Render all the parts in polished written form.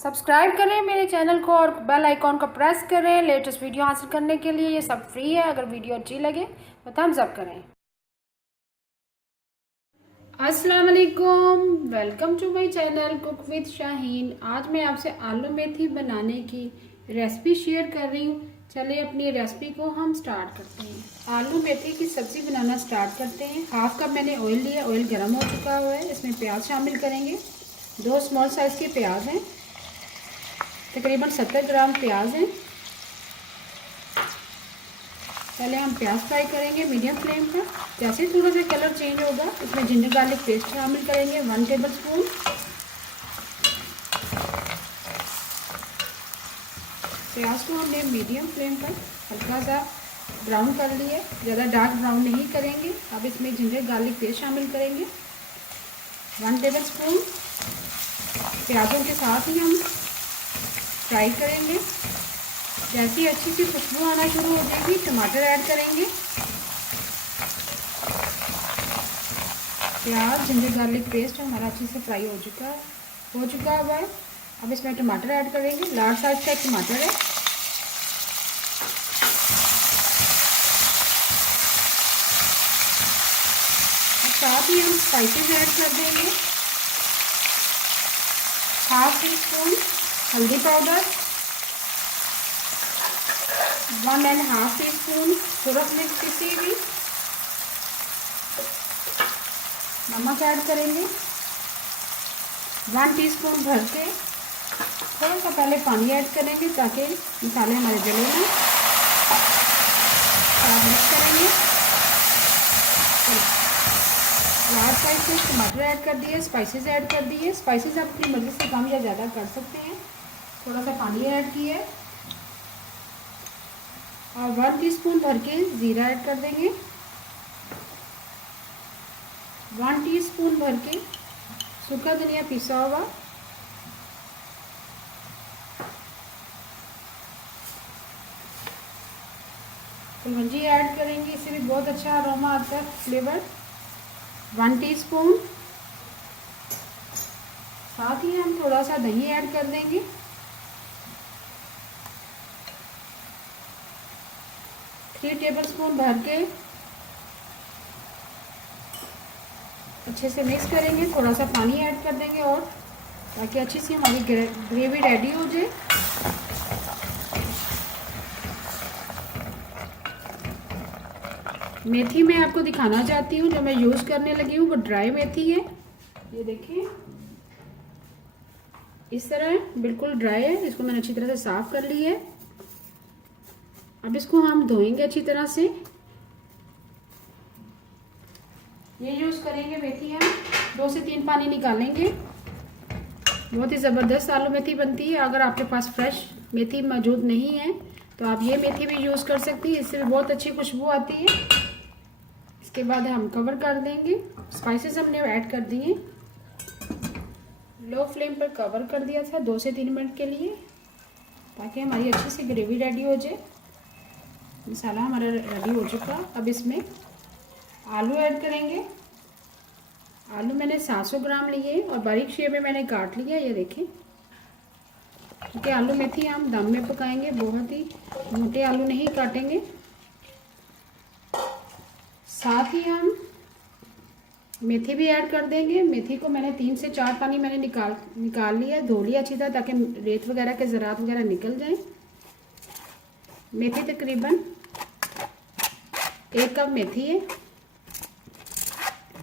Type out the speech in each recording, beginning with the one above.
Subscribe करें मेरे channel को और बेल आइकॉन को प्रेस करें लेटेस्ट वीडियो हासिल करने के लिए। ये सब फ्री है। अगर वीडियो अच्छी लगे तो थम्स अप करें। अस्सलाम वालेकुम, welcome to my channel cook with Shaheen. आज मैं आपसे आलू मेथी बनाने की रेसिपी शेयर कर रही हूँ। चलिए अपनी रेसिपी को हम स्टार्ट करते हैं। आलू मेथी की सब्ज़ी बनाना स्टार्ट करते हैं। हाफ कप मैंने ऑयल लिया, ऑयल गर्म हो चुका हुआ है। इसमें प्याज शामिल करेंगे। 2 स्मॉल साइज़ के प्याज हैं, तकरीबन 70 ग्राम प्याज हैं। पहले हम प्याज फ्राई करेंगे मीडियम फ्लेम पर। जैसे ही थोड़ा सा कलर चेंज होगा इसमें जिंजर गार्लिक पेस्ट शामिल करेंगे 1 टेबल स्पून। प्याज को हमने मीडियम फ्लेम पर हल्का सा ब्राउन कर लिया, ज़्यादा डार्क ब्राउन नहीं करेंगे। अब इसमें जिंजर गार्लिक पेस्ट शामिल करेंगे 1 टेबल स्पून। प्याज़ों के साथ ही हम फ्राई करेंगे। जैसी अच्छी सी खुशबू आना शुरू हो जाएगी टमाटर ऐड करेंगे। प्याज जिंजर गार्लिक पेस्ट हमारा अच्छे से फ्राई हो चुका हुआ है। अब इसमें टमाटर ऐड करेंगे। लार्ज साइज का टमाटर है। और साथ ही हम स्पाइसेस ऐड कर देंगे। हाफ टी स्पून हल्दी पाउडर, 1.5 टीस्पून सूरज मिर्च पिसी हुई, नमक ऐड करेंगे 1 टीस्पून भर के। थोड़ा सा पहले पानी ऐड करेंगे ताकि मसाले हमारे जले ना। मिक्स करेंगे। लार्ज साइज से टमाटर ऐड कर दिए, स्पाइसेस ऐड कर दिए। स्पाइसेस आप अपनी मर्जी से कम या ज़्यादा कर सकते हैं। थोड़ा सा पानी ऐड किया और 1 टीस्पून भर के ज़ीरा ऐड कर देंगे। 1 टीस्पून भर के सूखा धनिया पिसा हुआ, कलौंजी ऐड करेंगे, इससे भी बहुत अच्छा अरोमा आता है, फ्लेवर 1 टीस्पून। साथ ही हम थोड़ा सा दही ऐड कर देंगे। थ्री टेबल स्पून भर के अच्छे से मिक्स करेंगे। थोड़ा सा पानी ऐड कर देंगे और ताकि अच्छी सी हमारी ग्रेवी रेडी हो जाए। मेथी मैं आपको दिखाना चाहती हूँ, जो मैं यूज़ करने लगी हूँ वो ड्राई मेथी है। ये देखिए इस तरह बिल्कुल ड्राई है। इसको मैंने अच्छी तरह से साफ कर ली है। अब इसको हम धोएंगे अच्छी तरह से। ये यूज़ करेंगे मेथी हम 2 से 3 पानी निकालेंगे। बहुत ही ज़बरदस्त आलू मेथी बनती है। अगर आपके पास फ्रेश मेथी मौजूद नहीं है तो आप ये मेथी भी यूज़ कर सकती है, इससे भी बहुत अच्छी खुशबू आती है। इसके बाद हम कवर कर देंगे। स्पाइसेस हमने ऐड कर दिए। लो फ्लेम पर कवर कर दिया था 2 से 3 मिनट के लिए ताकि हमारी अच्छी सी ग्रेवी रेडी हो जाए। मसाला हमारा रेडी हो चुका। अब इसमें आलू ऐड करेंगे। आलू मैंने 700 ग्राम लिए और बारीक शेप में मैंने काट लिया। ये देखें, क्योंकि आलू मेथी हम दम में पकाएंगे, बहुत ही मोटे आलू नहीं काटेंगे। साथ ही हम मेथी भी ऐड कर देंगे। मेथी को मैंने 3 से 4 पानी मैंने निकाल लिया, धो लिया अच्छी तरह ताकि रेत वगैरह के ज़रात वगैरह निकल जाए। मेथी तकरीबन 1 कप मेथी है।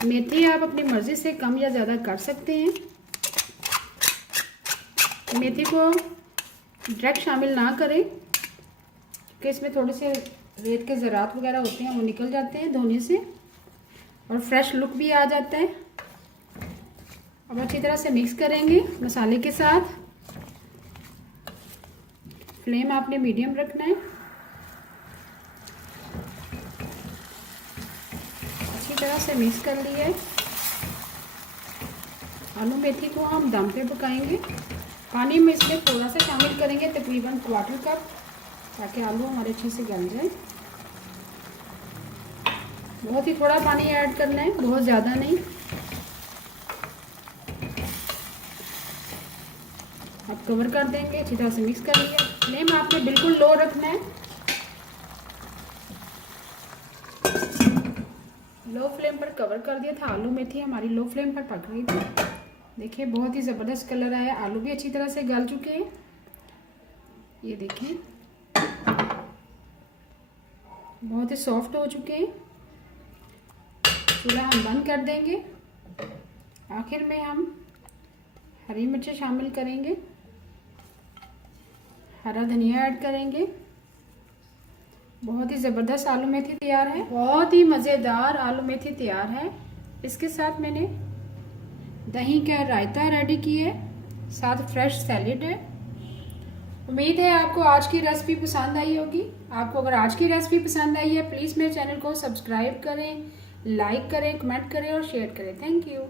मेथी आप अपनी मर्ज़ी से कम या ज़्यादा कर सकते हैं। मेथी को डायरेक्ट शामिल ना करें क्योंकि इसमें थोड़े से रेत के ज़रात वगैरह होते हैं, वो निकल जाते हैं धोने से और फ्रेश लुक भी आ जाता है। अब अच्छी तरह से मिक्स करेंगे मसाले के साथ। फ्लेम आपने मीडियम रखना है। अच्छी तरह से मिक्स कर लिया है। आलू मेथी को हम दम पे पकाएंगे। पानी में इसमें थोड़ा सा शामिल करेंगे, तकरीबन 1/4 कप, ताकि आलू हमारे अच्छे से गल जाए। बहुत ही थोड़ा पानी ऐड करना है, बहुत ज़्यादा नहीं। अब कवर कर देंगे, अच्छी तरह से मिक्स कर लिया। फ्लेम आपने बिल्कुल लो रखना है, लो फ्लेम पर कवर कर दिया था। आलू मेथी हमारी लो फ्लेम पर पक रही थी। देखिए बहुत ही ज़बरदस्त कलर आया, आलू भी अच्छी तरह से गल चुके हैं। ये देखिए बहुत ही सॉफ्ट हो चुके हैं। चूल्हा हम बंद कर देंगे। आखिर में हम हरी मिर्च शामिल करेंगे, हरा धनिया ऐड करेंगे। बहुत ही ज़बरदस्त आलू मेथी तैयार है, बहुत ही मज़ेदार आलू मेथी तैयार है। इसके साथ मैंने दही का रायता रेडी किया है, साथ फ्रेश सैलेड है। उम्मीद है आपको आज की रेसिपी पसंद आई होगी। आपको अगर आज की रेसिपी पसंद आई है प्लीज़ मेरे चैनल को सब्सक्राइब करें, लाइक करें, कमेंट करें और शेयर करें। Thank you.